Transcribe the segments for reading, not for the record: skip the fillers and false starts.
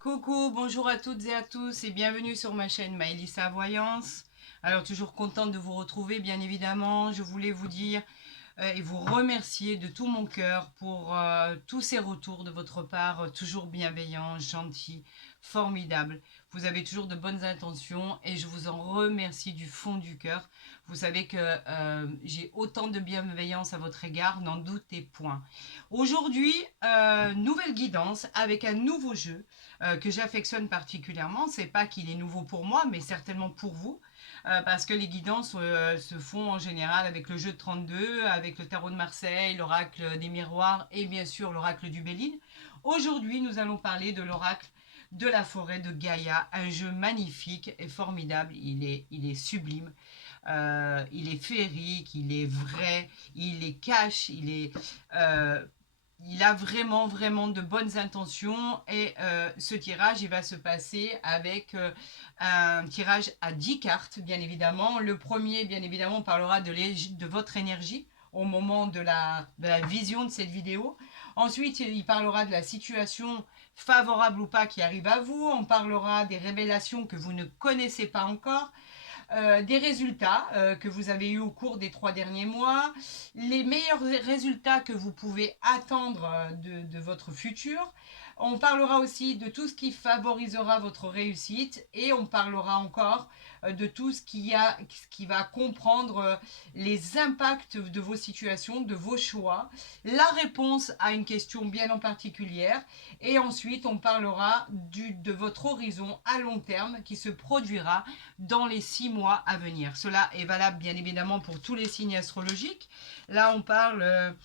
Coucou, bonjour à toutes et à tous et bienvenue sur ma chaîne Maëlissa Voyance. Alors toujours contente de vous retrouver bien évidemment. Je voulais vous dire et vous remercier de tout mon cœur pour tous ces retours de votre part, toujours bienveillants, gentils, formidables. Vous avez toujours de bonnes intentions et je vous en remercie du fond du cœur. Vous savez que j'ai autant de bienveillance à votre égard, n'en doutez point. Aujourd'hui, nouvelle guidance avec un nouveau jeu que j'affectionne particulièrement. C'est pas qu'il est nouveau pour moi, mais certainement pour vous. Parce que les guidances se font en général avec le jeu de 32, avec le tarot de Marseille, l'oracle des miroirs et bien sûr l'oracle du Béline. Aujourd'hui, nous allons parler de l'oracle de la forêt de Gaïa, un jeu magnifique et formidable, il est sublime, il est féerique, il est vrai, il est cash, il a vraiment de bonnes intentions et ce tirage il va se passer avec un tirage à 10 cartes bien évidemment. Le premier bien évidemment parlera de votre énergie au moment de la vision de cette vidéo. Ensuite il parlera de la situation favorable ou pas qui arrive à vous. On parlera des révélations que vous ne connaissez pas encore, des résultats que vous avez eus au cours des 3 derniers mois, les meilleurs résultats que vous pouvez attendre de votre futur. On parlera aussi de tout ce qui favorisera votre réussite et on parlera encore de tout ce qui va comprendre les impacts de vos situations, de vos choix, la réponse à une question bien en particulière et ensuite on parlera de votre horizon à long terme qui se produira dans les 6 mois à venir. Cela est valable bien évidemment pour tous les signes astrologiques. Là, on parle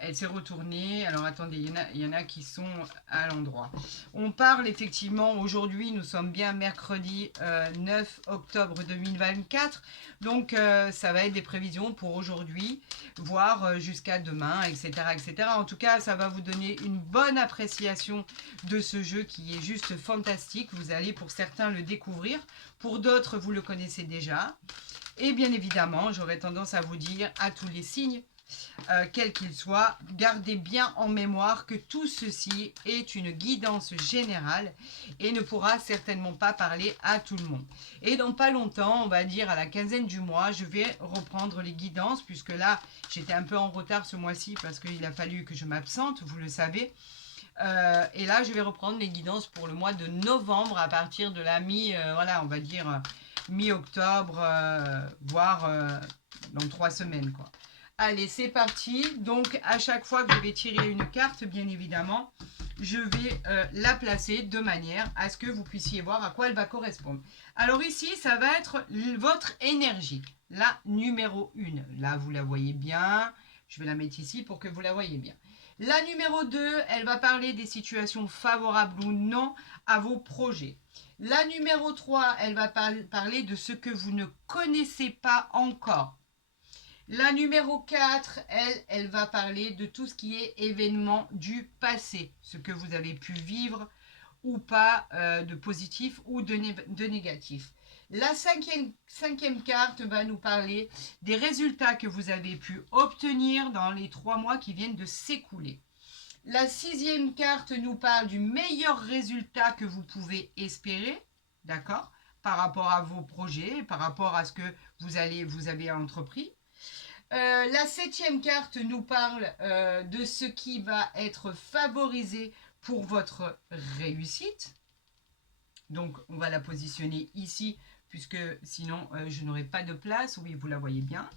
elle s'est retournée. Alors, attendez, il y en a qui sont à l'endroit. On parle effectivement, aujourd'hui, nous sommes bien mercredi 9 octobre 2024. Donc, ça va être des prévisions pour aujourd'hui, voire jusqu'à demain, etc., etc. En tout cas, ça va vous donner une bonne appréciation de ce jeu qui est juste fantastique. Vous allez pour certains le découvrir, pour d'autres vous le connaissez déjà. Et bien évidemment, j'aurais tendance à vous dire à tous les signes, quels qu'ils soient, gardez bien en mémoire que tout ceci est une guidance générale et ne pourra certainement pas parler à tout le monde. Et dans pas longtemps, on va dire à la quinzaine du mois, je vais reprendre les guidances puisque là, j'étais un peu en retard ce mois-ci parce qu'il a fallu que je m'absente, vous le savez. Et là, je vais reprendre les guidances pour le mois de novembre à partir de la voilà, on va dire mi-octobre, voire dans 3 semaines, quoi. Allez, c'est parti. Donc, à chaque fois que je vais tirer une carte, bien évidemment, je vais la placer de manière à ce que vous puissiez voir à quoi elle va correspondre. Alors ici, ça va être votre énergie, la numéro 1. Là, vous la voyez bien. Je vais la mettre ici pour que vous la voyez bien. La numéro 2, elle va parler des situations favorables ou non à vos projets. La numéro 3, elle va parler de ce que vous ne connaissez pas encore. La numéro 4, elle va parler de tout ce qui est événement du passé, ce que vous avez pu vivre ou pas, de positif ou de négatif. La cinquième carte va nous parler des résultats que vous avez pu obtenir dans les 3 mois qui viennent de s'écouler. La sixième carte nous parle du meilleur résultat que vous pouvez espérer, d'accord, par rapport à vos projets, par rapport à ce que vous avez entrepris. La septième carte nous parle de ce qui va être favorisé pour votre réussite. Donc, on va la positionner ici, puisque sinon, je n'aurai pas de place. Oui, vous la voyez bien.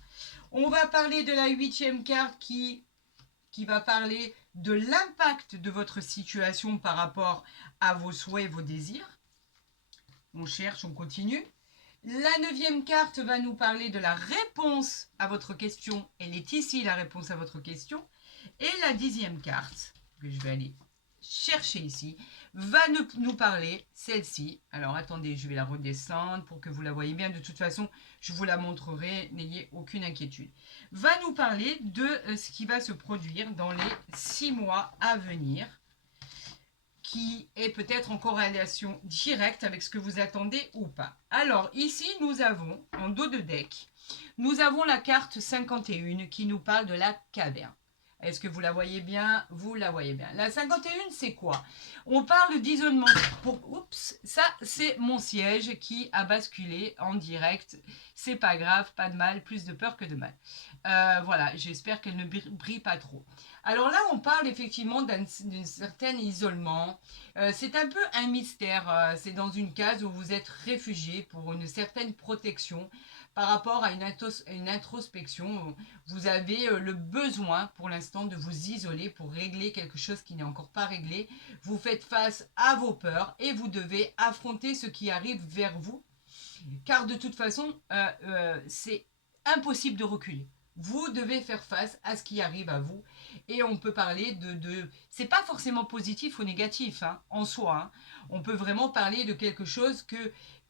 On va parler de la huitième carte qui va parler de l'impact de votre situation par rapport à vos souhaits, vos désirs. On cherche, on continue. La neuvième carte va nous parler de la réponse à votre question. Elle est ici, la réponse à votre question. Et la 10e carte, que je vais aller chercher ici, va nous parler, celle-ci. Alors attendez, je vais la redescendre pour que vous la voyez bien. De toute façon, je vous la montrerai, n'ayez aucune inquiétude. Va nous parler de ce qui va se produire dans les 6 mois à venir, qui est peut-être en corrélation directe avec ce que vous attendez ou pas. Alors ici, nous avons, en dos de deck, nous avons la carte 51 qui nous parle de la caverne. Est-ce que vous la voyez bien? Vous la voyez bien. La 51, c'est quoi? On parle d'isolement. Oups, ça, c'est mon siège qui a basculé en direct. C'est pas grave, pas de mal, plus de peur que de mal. Voilà, j'espère qu'elle ne brille pas trop. Alors là, on parle effectivement d'un certain isolement. C'est un peu un mystère. C'est dans une case où vous êtes réfugié pour une certaine protection par rapport à une introspection. Vous avez le besoin pour l'instant de vous isoler pour régler quelque chose qui n'est encore pas réglé. Vous faites face à vos peurs et vous devez affronter ce qui arrive vers vous. Car de toute façon, c'est impossible de reculer. Vous devez faire face à ce qui arrive à vous. Et on peut parler c'est pas forcément positif ou négatif hein, en soi. Hein. On peut vraiment parler de quelque chose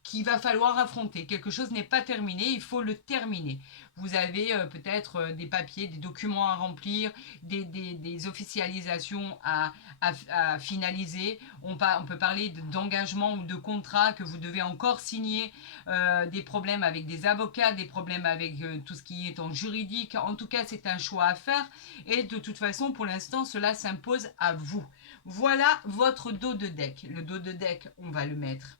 qu'il va falloir affronter. Quelque chose n'est pas terminé, il faut le terminer. Vous avez peut-être des papiers, des documents à remplir, des officialisations à finaliser. On peut parler d'engagement ou de contrat que vous devez encore signer, des problèmes avec des avocats, des problèmes avec tout ce qui est en juridique. En tout cas, c'est un choix à faire. Et de toute façon, pour l'instant, cela s'impose à vous. Voilà votre dos de deck. Le dos de deck, on va le mettre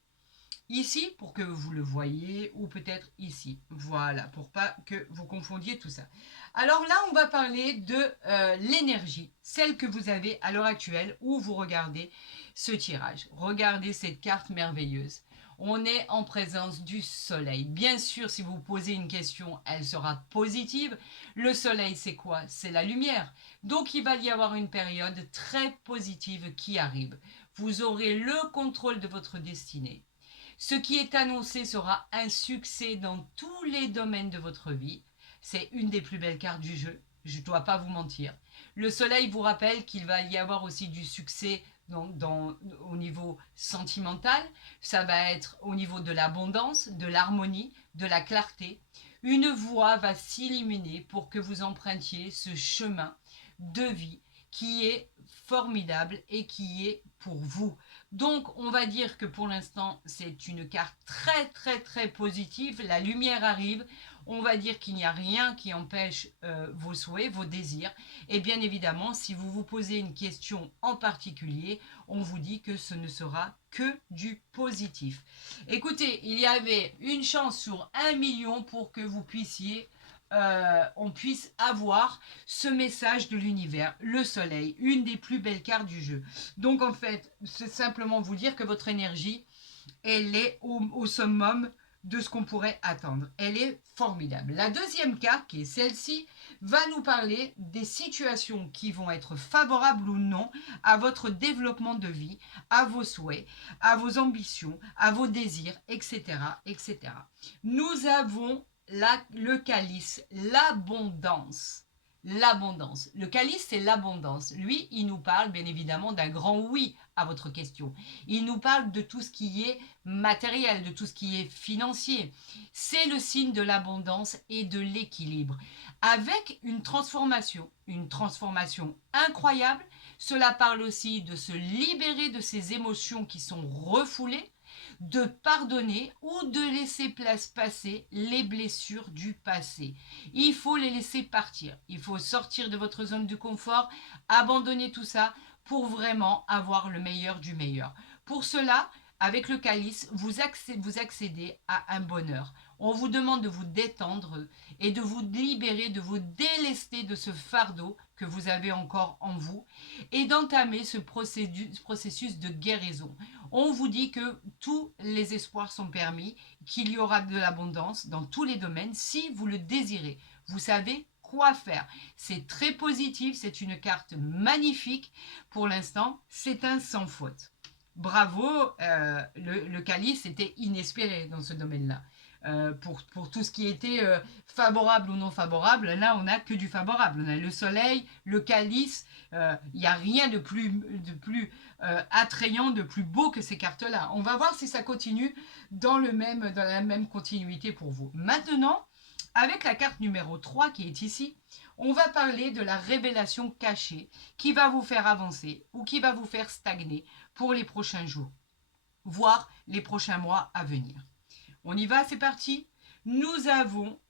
ici pour que vous le voyez ou peut-être ici. Voilà, pour pas que vous confondiez tout ça. Alors là, on va parler de l'énergie, celle que vous avez à l'heure actuelle où vous regardez ce tirage. Regardez cette carte merveilleuse. On est en présence du soleil. Bien sûr, si vous posez une question, elle sera positive. Le soleil, c'est quoi? C'est la lumière. Donc, il va y avoir une période très positive qui arrive. Vous aurez le contrôle de votre destinée. Ce qui est annoncé sera un succès dans tous les domaines de votre vie. C'est une des plus belles cartes du jeu, je ne dois pas vous mentir. Le soleil vous rappelle qu'il va y avoir aussi du succès au niveau sentimental. Ça va être au niveau de l'abondance, de l'harmonie, de la clarté. Une voie va s'illuminer pour que vous empruntiez ce chemin de vie qui est formidable et qui est pour vous. Donc, on va dire que pour l'instant, c'est une carte très, très, très positive. La lumière arrive. On va dire qu'il n'y a rien qui empêche vos souhaits, vos désirs. Et bien évidemment, si vous vous posez une question en particulier, on vous dit que ce ne sera que du positif. Écoutez, il y avait une chance sur 1 million pour que vous puissiez on puisse avoir ce message de l'univers, le soleil, une des plus belles cartes du jeu. Donc en fait, c'est simplement vous dire que votre énergie, elle est au summum de ce qu'on pourrait attendre. Elle est formidable. La deuxième carte, qui est celle-ci, va nous parler des situations qui vont être favorables ou non à votre développement de vie, à vos souhaits, à vos ambitions, à vos désirs, etc. etc. Nous avons le calice, l'abondance. L'abondance. Le calice, c'est l'abondance. Lui, il nous parle bien évidemment d'un grand oui à votre question. Il nous parle de tout ce qui est matériel, de tout ce qui est financier. C'est le signe de l'abondance et de l'équilibre. Avec une transformation incroyable. Cela parle aussi de se libérer de ces émotions qui sont refoulées, de pardonner ou de laisser passer les blessures du passé. Il faut les laisser partir. Il faut sortir de votre zone de confort, abandonner tout ça pour vraiment avoir le meilleur du meilleur. Pour cela, avec le calice, vous accédez à un bonheur. On vous demande de vous détendre et de vous libérer, de vous délester de ce fardeau que vous avez encore en vous et d'entamer ce processus de guérison. On vous dit que tous les espoirs sont permis, qu'il y aura de l'abondance dans tous les domaines si vous le désirez. Vous savez quoi faire. C'est très positif, c'est une carte magnifique. Pour l'instant, c'est un sans faute. Bravo, le calice était inespéré dans ce domaine-là. Pour tout ce qui était favorable ou non favorable, là on n'a que du favorable. On a le soleil, le calice, il n'y a rien de plus attrayant, de plus beau que ces cartes-là. On va voir si ça continue dans la même continuité pour vous. Maintenant, avec la carte numéro 3 qui est ici, on va parler de la révélation cachée qui va vous faire avancer ou qui va vous faire stagner pour les prochains jours, voire les prochains mois à venir. On y va, c'est parti. Nous avons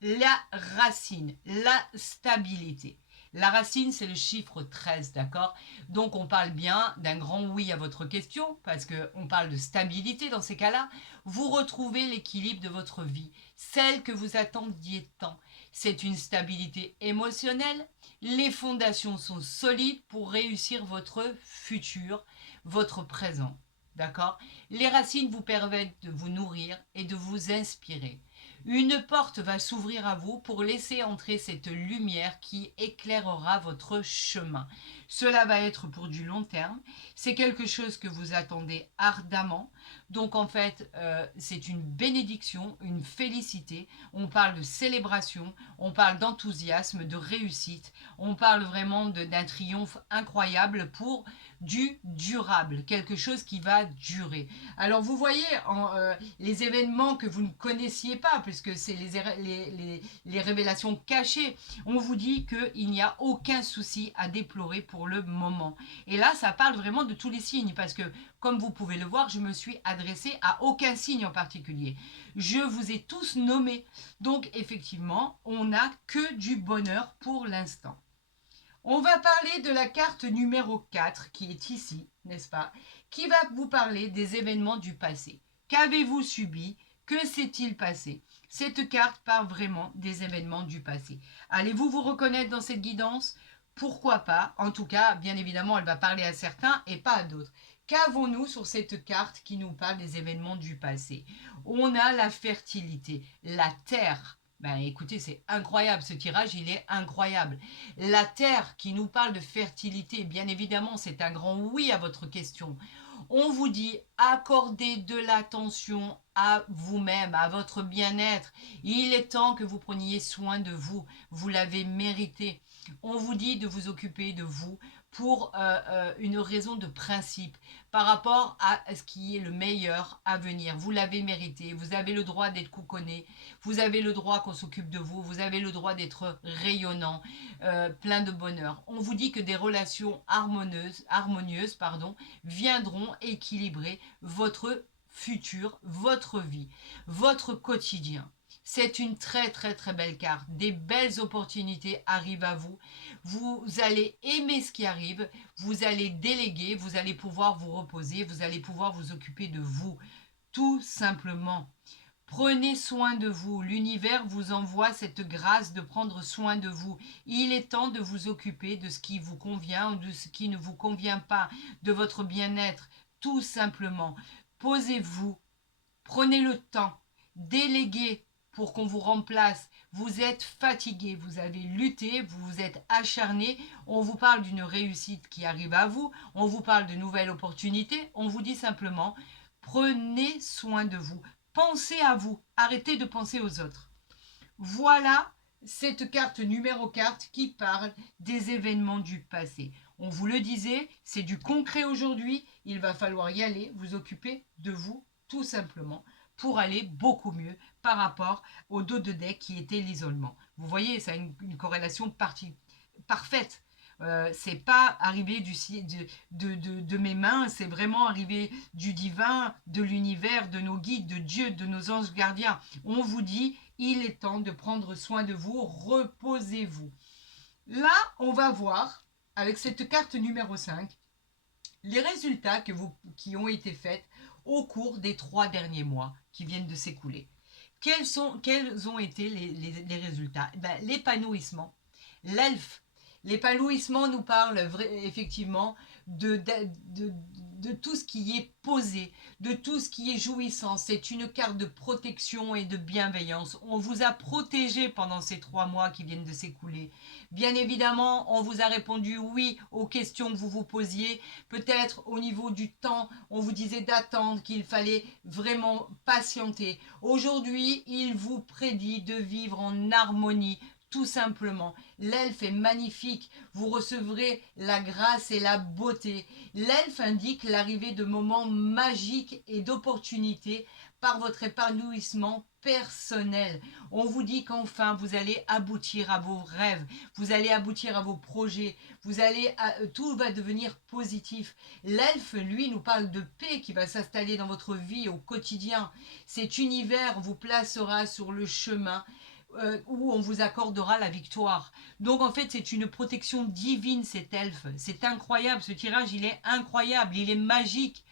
la racine, la stabilité. La racine, c'est le chiffre 13, d'accord? Donc, on parle bien d'un grand oui à votre question, parce qu'on parle de stabilité dans ces cas-là. Vous retrouvez l'équilibre de votre vie, celle que vous attendiez tant. C'est une stabilité émotionnelle. Les fondations sont solides pour réussir votre futur, votre présent. D'accord? Les racines vous permettent de vous nourrir et de vous inspirer. Une porte va s'ouvrir à vous pour laisser entrer cette lumière qui éclairera votre chemin. Cela va être pour du long terme. C'est quelque chose que vous attendez ardemment. Donc en fait, c'est une bénédiction, une félicité. On parle de célébration, on parle d'enthousiasme, de réussite. On parle vraiment d'un triomphe incroyable pour du durable, quelque chose qui va durer. Alors vous voyez les événements que vous ne connaissiez pas, puisque c'est les révélations cachées, on vous dit qu'il n'y a aucun souci à déplorer pour le moment. Et là, ça parle vraiment de tous les signes, parce que comme vous pouvez le voir, je me suis adressée à aucun signe en particulier. Je vous ai tous nommés. Donc effectivement, on n'a que du bonheur pour l'instant. On va parler de la carte numéro 4 qui est ici, n'est-ce pas? Qui va vous parler des événements du passé. Qu'avez-vous subi? Que s'est-il passé? Cette carte parle vraiment des événements du passé. Allez-vous vous reconnaître dans cette guidance? Pourquoi pas? En tout cas, bien évidemment, elle va parler à certains et pas à d'autres. Qu'avons-nous sur cette carte qui nous parle des événements du passé? On a la fertilité, la terre. Ben écoutez, c'est incroyable, ce tirage, il est incroyable. La terre qui nous parle de fertilité, bien évidemment, c'est un grand oui à votre question. On vous dit accordez de l'attention à vous-même, à votre bien-être. Il est temps que vous preniez soin de vous. Vous l'avez mérité. On vous dit de vous occuper de vous pour une raison de principe par rapport à ce qui est le meilleur à venir. Vous l'avez mérité. Vous avez le droit d'être couconné. Vous avez le droit qu'on s'occupe de vous. Vous avez le droit d'être rayonnant, plein de bonheur. On vous dit que des relations harmonieuses viendront équilibrer votre futur, votre vie, votre quotidien. C'est une très très très belle carte. Des belles opportunités arrivent à vous. Vous allez aimer ce qui arrive. Vous allez déléguer. Vous allez pouvoir vous reposer. Vous allez pouvoir vous occuper de vous. Tout simplement. Prenez soin de vous. L'univers vous envoie cette grâce de prendre soin de vous. Il est temps de vous occuper de ce qui vous convient ou de ce qui ne vous convient pas, de votre bien-être. Tout simplement. Posez-vous. Prenez le temps. Déléguez pour qu'on vous remplace. Vous êtes fatigué, vous avez lutté, vous vous êtes acharné. On vous parle d'une réussite qui arrive à vous. On vous parle de nouvelles opportunités. On vous dit simplement, prenez soin de vous. Pensez à vous. Arrêtez de penser aux autres. Voilà cette carte numéro 4 qui parle des événements du passé. On vous le disait, c'est du concret aujourd'hui. Il va falloir y aller, vous occuper de vous tout simplement pour aller beaucoup mieux par rapport au dos de deck qui était l'isolement. Vous voyez, ça a une corrélation parfaite. C'est pas arrivé de mes mains, c'est vraiment arrivé du divin, de l'univers, de nos guides, de Dieu, de nos anges gardiens. On vous dit, il est temps de prendre soin de vous, reposez-vous. Là, on va voir, avec cette carte numéro 5, les résultats qui ont été faits au cours des 3 derniers mois qui viennent de s'écouler. Quels ont été les résultats? L'épanouissement, l'elfe. L'épanouissement nous parle effectivement de tout ce qui est posé, de tout ce qui est jouissance. C'est une carte de protection et de bienveillance. On vous a protégé pendant ces 3 mois qui viennent de s'écouler. Bien évidemment, on vous a répondu oui aux questions que vous vous posiez. Peut-être au niveau du temps, on vous disait d'attendre, qu'il fallait vraiment patienter. Aujourd'hui, il vous prédit de vivre en harmonie. Tout simplement, l'elfe est magnifique, vous recevrez la grâce et la beauté. L'elfe indique l'arrivée de moments magiques et d'opportunités par votre épanouissement personnel. On vous dit qu'enfin vous allez aboutir à vos rêves, vous allez aboutir à vos projets, tout va devenir positif. L'elfe, lui, nous parle de paix qui va s'installer dans votre vie au quotidien. Cet univers vous placera sur le chemin où on vous accordera la victoire. Donc en fait, c'est une protection divine, cet elfe. C'est incroyable, ce tirage, il est incroyable, il est magique.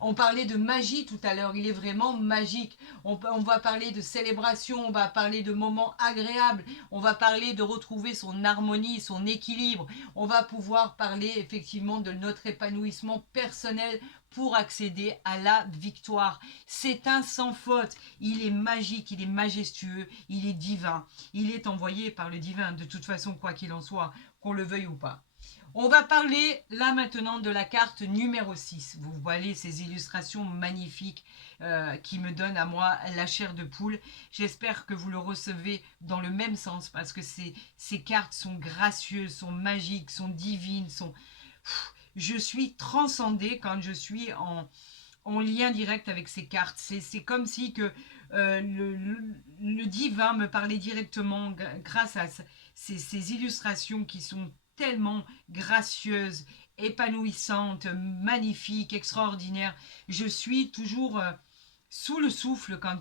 On parlait de magie tout à l'heure, il est vraiment magique. On va parler de célébration, on va parler de moments agréables, on va parler de retrouver son harmonie, son équilibre. On va pouvoir parler effectivement de notre épanouissement personnel pour accéder à la victoire. C'est un sans faute. Il est magique, il est majestueux, il est divin. Il est envoyé par le divin, de toute façon, quoi qu'il en soit, qu'on le veuille ou pas. On va parler là maintenant de la carte numéro 6. Vous voyez ces illustrations magnifiques qui me donnent à moi la chair de poule. J'espère que vous le recevez dans le même sens parce que ces cartes sont gracieuses, sont magiques, sont divines, sont... Je suis transcendée quand je suis en lien direct avec ces cartes. C'est comme si que le divin me parlait directement grâce à ces illustrations qui sont tellement gracieuses, épanouissantes, magnifiques, extraordinaires. Je suis toujours sous le souffle quand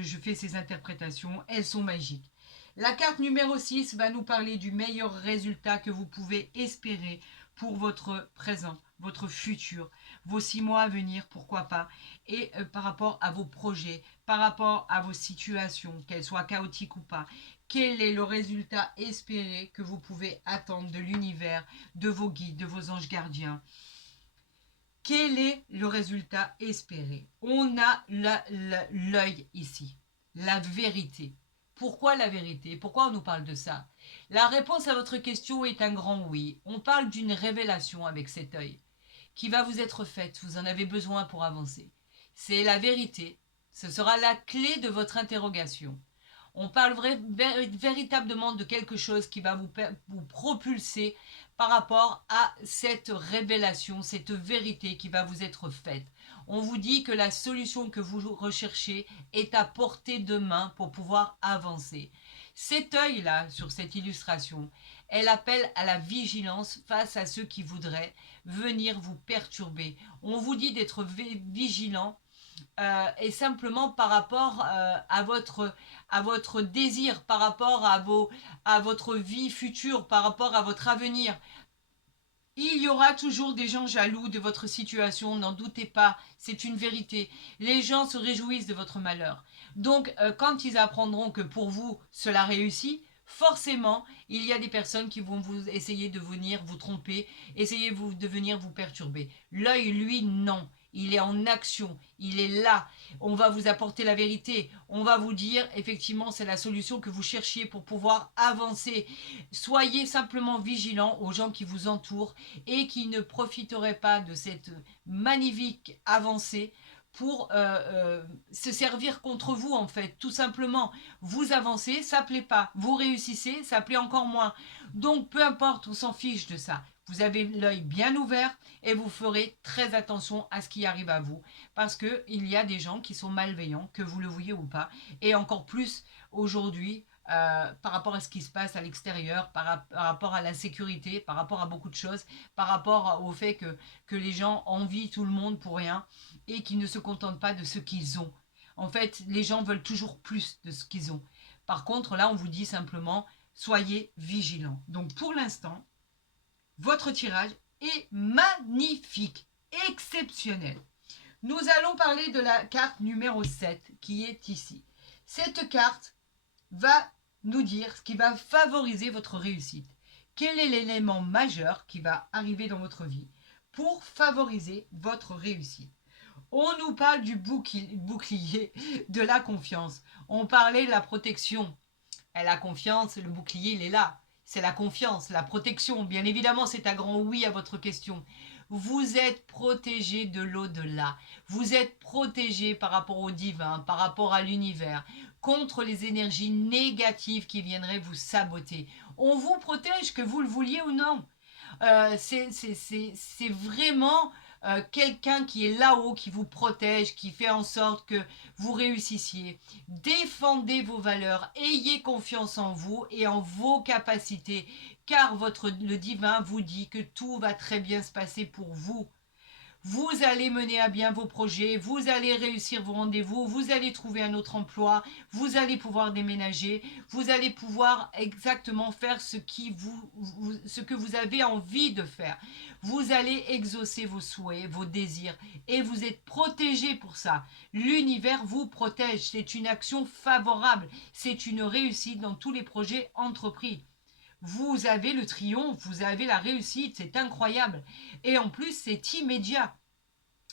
je fais ces interprétations. Elles sont magiques. La carte numéro 6 va nous parler du meilleur résultat que vous pouvez espérer pour votre présent, votre futur, vos 6 mois à venir, pourquoi pas, et par rapport à vos projets, par rapport à vos situations, qu'elles soient chaotiques ou pas. Quel est le résultat espéré que vous pouvez attendre de l'univers, de vos guides, de vos anges gardiens? Quel est le résultat espéré? On a l'œil ici, la vérité. Pourquoi la vérité? Pourquoi on nous parle de ça? La réponse à votre question est un grand oui. On parle d'une révélation avec cet œil qui va vous être faite. Vous en avez besoin pour avancer. C'est la vérité. Ce sera la clé de votre interrogation. On parle véritablement de quelque chose qui va vous propulser par rapport à cette révélation, cette vérité qui va vous être faite. On vous dit que la solution que vous recherchez est à portée de main pour pouvoir avancer. Cet œil-là, sur cette illustration, elle appelle à la vigilance face à ceux qui voudraient venir vous perturber. On vous dit d'être vigilant et simplement par rapport à votre désir, par rapport à votre vie future, par rapport à votre avenir. Il y aura toujours des gens jaloux de votre situation, n'en doutez pas, c'est une vérité. Les gens se réjouissent de votre malheur. Donc, quand ils apprendront que pour vous, cela réussit, forcément, il y a des personnes qui vont vous essayer de venir vous tromper, essayer de venir vous perturber. L'œil, lui, non. Il est en action, il est là. On va vous apporter la vérité. On va vous dire, effectivement, c'est la solution que vous cherchiez pour pouvoir avancer. Soyez simplement vigilants aux gens qui vous entourent et qui ne profiteraient pas de cette magnifique avancée pour se servir contre vous, en fait. Tout simplement, vous avancez, ça plaît pas. Vous réussissez, ça plaît encore moins. Donc, peu importe, on s'en fiche de ça. Vous avez l'œil bien ouvert et vous ferez très attention à ce qui arrive à vous parce qu'il y a des gens qui sont malveillants, que vous le voyez ou pas, et encore plus aujourd'hui par rapport à ce qui se passe à l'extérieur, par rapport à l'insécurité, par rapport à beaucoup de choses, par rapport au fait que les gens envient tout le monde pour rien et qu'ils ne se contentent pas de ce qu'ils ont. En fait, les gens veulent toujours plus de ce qu'ils ont. Par contre, là, on vous dit simplement, soyez vigilants. Donc, pour l'instant, votre tirage est magnifique, exceptionnel. Nous allons parler de la carte numéro 7 qui est ici. Cette carte va nous dire ce qui va favoriser votre réussite. Quel est l'élément majeur qui va arriver dans votre vie pour favoriser votre réussite? On nous parle du bouclier de la confiance. On parlait de la protection. Et la confiance, le bouclier, il est là. C'est la confiance, la protection. Bien évidemment, c'est un grand oui à votre question. Vous êtes protégé de l'au-delà. Vous êtes protégé par rapport au divin, par rapport à l'univers, contre les énergies négatives qui viendraient vous saboter. On vous protège, que vous le vouliez ou non. C'est vraiment quelqu'un qui est là-haut, qui vous protège, qui fait en sorte que vous réussissiez. Défendez vos valeurs, ayez confiance en vous et en vos capacités, car le divin vous dit que tout va très bien se passer pour vous. Vous allez mener à bien vos projets, vous allez réussir vos rendez-vous, vous allez trouver un autre emploi, vous allez pouvoir déménager, vous allez pouvoir exactement faire ce que vous avez envie de faire. Vous allez exaucer vos souhaits, vos désirs, et vous êtes protégé pour ça. L'univers vous protège, c'est une action favorable, c'est une réussite dans tous les projets entrepris. Vous avez le triomphe, vous avez la réussite, c'est incroyable. Et en plus, c'est immédiat.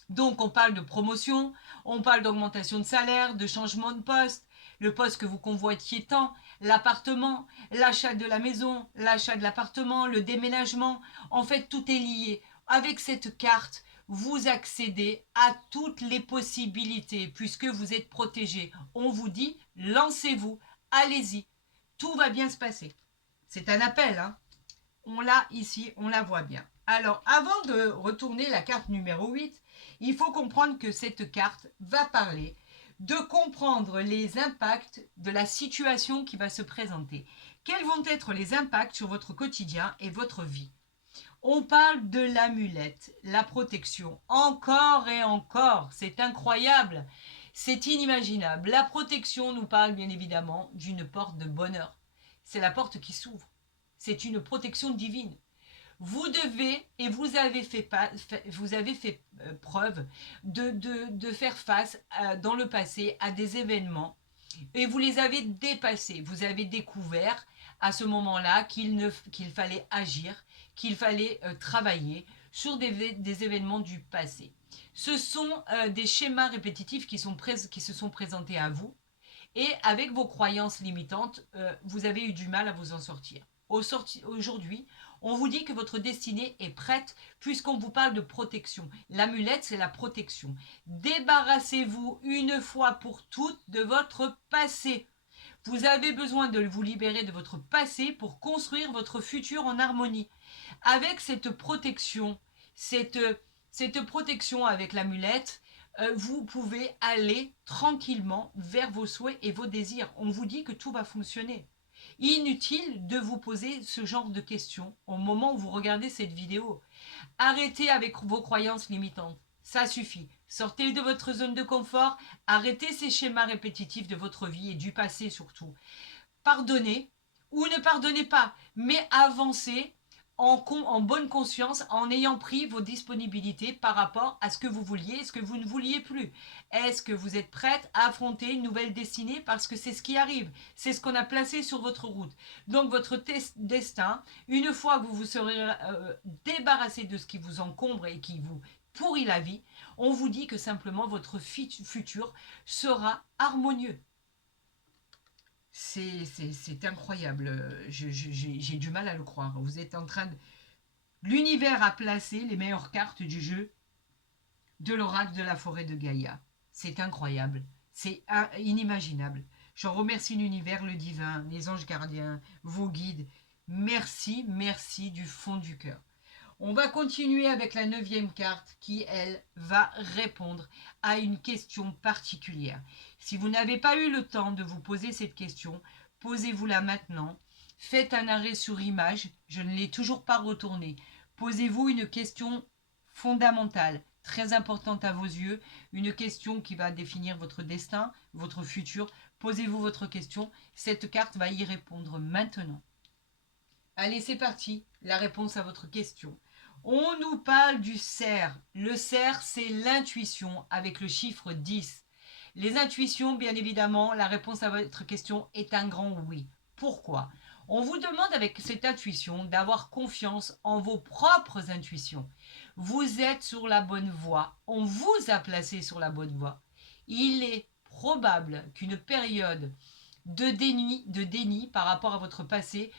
Donc, on parle de promotion, on parle d'augmentation de salaire, de changement de poste, le poste que vous convoitiez tant, l'appartement, l'achat de la maison, l'achat de l'appartement, le déménagement. En fait, tout est lié. Avec cette carte, vous accédez à toutes les possibilités puisque vous êtes protégé. On vous dit, lancez-vous, allez-y, tout va bien se passer. C'est un appel, hein. On l'a ici, on la voit bien. Alors, avant de retourner la carte numéro 8, il faut comprendre que cette carte va parler de comprendre les impacts de la situation qui va se présenter. Quels vont être les impacts sur votre quotidien et votre vie? On parle de l'amulette, la protection, encore et encore, c'est incroyable, c'est inimaginable. La protection nous parle bien évidemment d'une porte de bonheur. C'est la porte qui s'ouvre. C'est une protection divine. Vous devez, et vous avez fait preuve de faire face dans le passé à des événements et vous les avez dépassés. Vous avez découvert à ce moment-là qu'il fallait agir, qu'il fallait travailler sur des événements du passé. Ce sont des schémas répétitifs qui se sont présentés à vous et avec vos croyances limitantes, vous avez eu du mal à vous en sortir. Aujourd'hui, on vous dit que votre destinée est prête puisqu'on vous parle de protection. L'amulette, c'est la protection. Débarrassez-vous une fois pour toutes de votre passé. Vous avez besoin de vous libérer de votre passé pour construire votre futur en harmonie. Avec cette protection avec l'amulette, vous pouvez aller tranquillement vers vos souhaits et vos désirs. On vous dit que tout va fonctionner. Inutile de vous poser ce genre de questions au moment où vous regardez cette vidéo. Arrêtez avec vos croyances limitantes. Ça suffit. Sortez de votre zone de confort. Arrêtez ces schémas répétitifs de votre vie et du passé surtout. Pardonnez ou ne pardonnez pas, mais avancez en bonne conscience, en ayant pris vos disponibilités par rapport à ce que vous vouliez et ce que vous ne vouliez plus. Est-ce que vous êtes prête à affronter une nouvelle destinée? Parce que c'est ce qui arrive, c'est ce qu'on a placé sur votre route. Donc votre destin, une fois que vous vous serez débarrassé de ce qui vous encombre et qui vous pourrit la vie, on vous dit que simplement votre futur sera harmonieux. C'est incroyable, j'ai du mal à le croire. Vous êtes en train de... L'univers a placé les meilleures cartes du jeu de l'oracle de la forêt de Gaïa. C'est incroyable, c'est inimaginable. Je remercie l'univers, le divin, les anges gardiens, vos guides. Merci, merci du fond du cœur. On va continuer avec la 9e carte qui, elle, va répondre à une question particulière. Si vous n'avez pas eu le temps de vous poser cette question, posez-vous-la maintenant. Faites un arrêt sur image. Je ne l'ai toujours pas retourné. Posez-vous une question fondamentale, très importante à vos yeux, une question qui va définir votre destin, votre futur. Posez-vous votre question. Cette carte va y répondre maintenant. Allez, c'est parti. La réponse à votre question. On nous parle du cerf. Le cerf, c'est l'intuition avec le chiffre 10. Les intuitions, bien évidemment, la réponse à votre question est un grand oui. Pourquoi? On vous demande avec cette intuition d'avoir confiance en vos propres intuitions. Vous êtes sur la bonne voie. On vous a placé sur la bonne voie. Il est probable qu'une période de déni par rapport à votre passé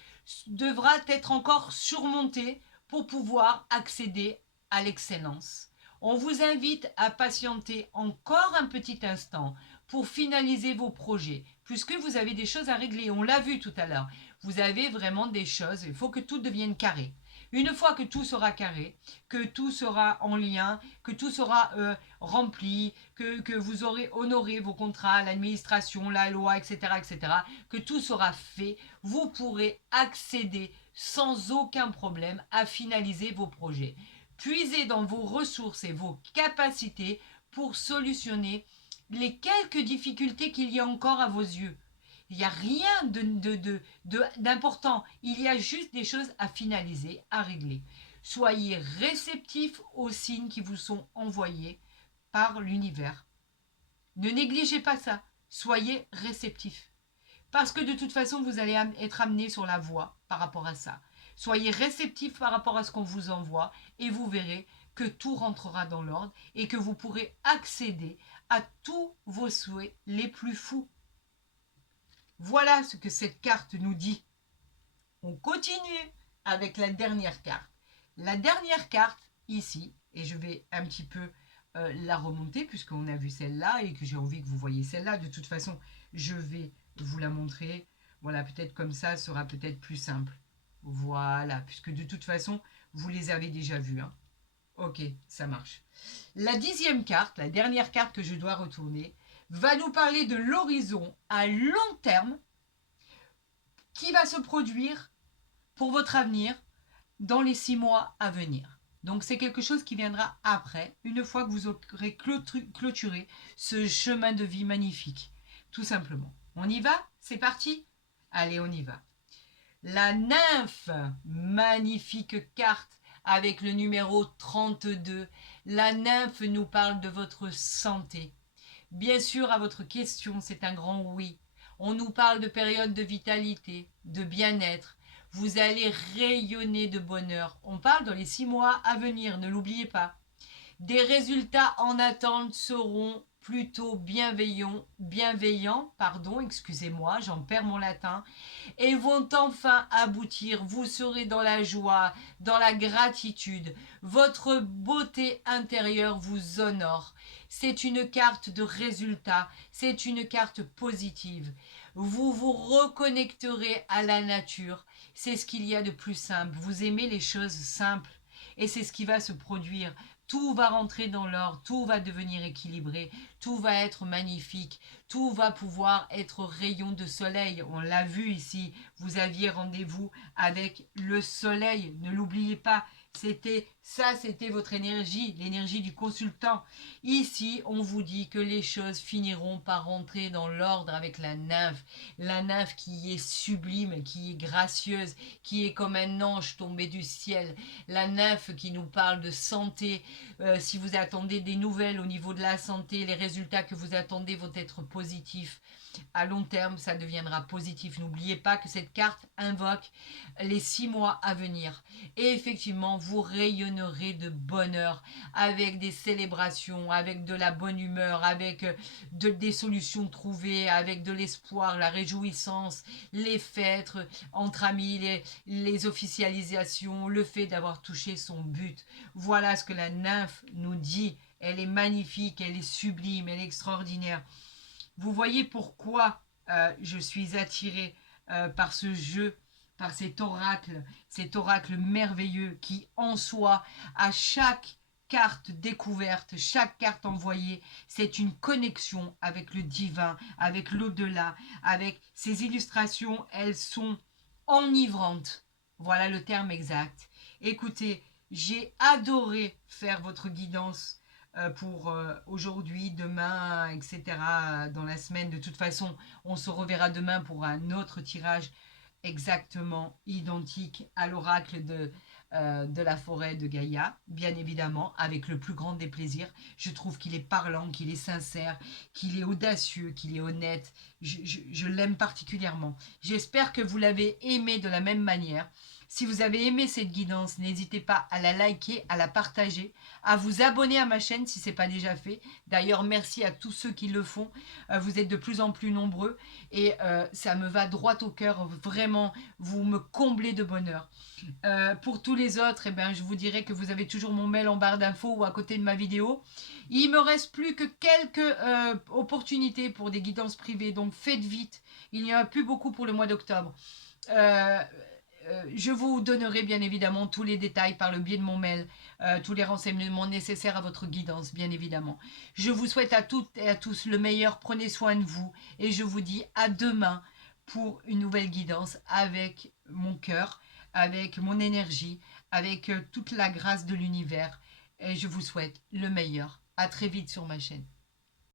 devra être encore surmontée pour pouvoir accéder à l'excellence. On vous invite à patienter encore un petit instant pour finaliser vos projets, puisque vous avez des choses à régler. On l'a vu tout à l'heure. Vous avez vraiment des choses. Il faut que tout devienne carré. Une fois que tout sera carré, que tout sera en lien, que tout sera rempli, que vous aurez honoré vos contrats, l'administration, la loi, etc., que tout sera fait, vous pourrez accéder sans aucun problème à finaliser vos projets. puisez dans vos ressources et vos capacités pour solutionner les quelques difficultés qu'il y a encore à vos yeux. Il n'y a rien d'important. Il y a juste des choses à finaliser, à régler. Soyez réceptifs aux signes qui vous sont envoyés par l'univers. Ne négligez pas ça. Soyez réceptifs. Parce que de toute façon, vous allez être amené sur la voie par rapport à ça. Soyez réceptifs par rapport à ce qu'on vous envoie et vous verrez que tout rentrera dans l'ordre et que vous pourrez accéder à tous vos souhaits les plus fous. Voilà ce que cette carte nous dit. On continue avec la dernière carte. La dernière carte, ici, et je vais un petit peu la remonter puisqu'on a vu celle-là et que j'ai envie que vous voyez celle-là. De toute façon, je vais vous la montrer. Voilà, peut-être comme ça sera peut-être plus simple. Voilà, puisque de toute façon, vous les avez déjà vus. Hein. Ok, ça marche. La 10e carte, la dernière carte que je dois retourner, va nous parler de l'horizon à long terme qui va se produire pour votre avenir dans les 6 mois à venir. Donc c'est quelque chose qui viendra après, une fois que vous aurez clôturé ce chemin de vie magnifique. Tout simplement. On y va? C'est parti? Allez, on y va. La nymphe, magnifique carte avec le numéro 32. La nymphe nous parle de votre santé. Bien sûr, à votre question, c'est un grand oui. On nous parle de période de vitalité, de bien-être. Vous allez rayonner de bonheur. On parle dans les 6 mois à venir, ne l'oubliez pas. Des résultats en attente seront plutôt bienveillants, excusez-moi, j'en perds mon latin, et vont enfin aboutir. Vous serez dans la joie, dans la gratitude. Votre beauté intérieure vous honore. C'est une carte de résultat, c'est une carte positive. Vous vous reconnecterez à la nature. C'est ce qu'il y a de plus simple. Vous aimez les choses simples et c'est ce qui va se produire. Tout va rentrer dans l'ordre, tout va devenir équilibré, tout va être magnifique, tout va pouvoir être rayon de soleil. On l'a vu ici, vous aviez rendez-vous avec le soleil, ne l'oubliez pas. C'était votre énergie, l'énergie du consultant. Ici, on vous dit que les choses finiront par rentrer dans l'ordre avec la nymphe qui est sublime, qui est gracieuse, qui est comme un ange tombé du ciel, la nymphe qui nous parle de santé. Si vous attendez des nouvelles au niveau de la santé, les résultats que vous attendez vont être positifs. À long terme, ça deviendra positif. N'oubliez pas que cette carte invoque les 6 mois à venir. Et effectivement, vous rayonnerez de bonheur avec des célébrations, avec de la bonne humeur, avec des solutions trouvées, avec de l'espoir, la réjouissance, les fêtes entre amis, les officialisations, le fait d'avoir touché son but. Voilà ce que la nymphe nous dit. Elle est magnifique, elle est sublime, elle est extraordinaire. Vous voyez pourquoi je suis attirée par ce jeu, par cet oracle merveilleux qui en soi, à chaque carte découverte, chaque carte envoyée, c'est une connexion avec le divin, avec l'au-delà, avec ces illustrations, elles sont enivrantes. Voilà le terme exact. Écoutez, j'ai adoré faire votre guidance pour aujourd'hui, demain, etc. Dans la semaine. De toute façon, on se reverra demain pour un autre tirage exactement identique à l'oracle de la forêt de Gaïa, bien évidemment, avec le plus grand des plaisirs. Je trouve qu'il est parlant, qu'il est sincère, qu'il est audacieux, qu'il est honnête. Je l'aime particulièrement. J'espère que vous l'avez aimé de la même manière. Si vous avez aimé cette guidance, n'hésitez pas à la liker, à la partager, à vous abonner à ma chaîne si ce n'est pas déjà fait. D'ailleurs, merci à tous ceux qui le font. Vous êtes de plus en plus nombreux et ça me va droit au cœur. Vraiment, vous me comblez de bonheur. Pour tous les autres, je vous dirais que vous avez toujours mon mail en barre d'infos ou à côté de ma vidéo. Il me reste plus que quelques opportunités pour des guidances privées, donc faites vite. Il n'y en a plus beaucoup pour le mois d'octobre. Je vous donnerai bien évidemment tous les détails par le biais de mon mail, tous les renseignements nécessaires à votre guidance, bien évidemment. Je vous souhaite à toutes et à tous le meilleur, prenez soin de vous et je vous dis à demain pour une nouvelle guidance avec mon cœur, avec mon énergie, avec toute la grâce de l'univers. Et je vous souhaite le meilleur. À très vite sur ma chaîne.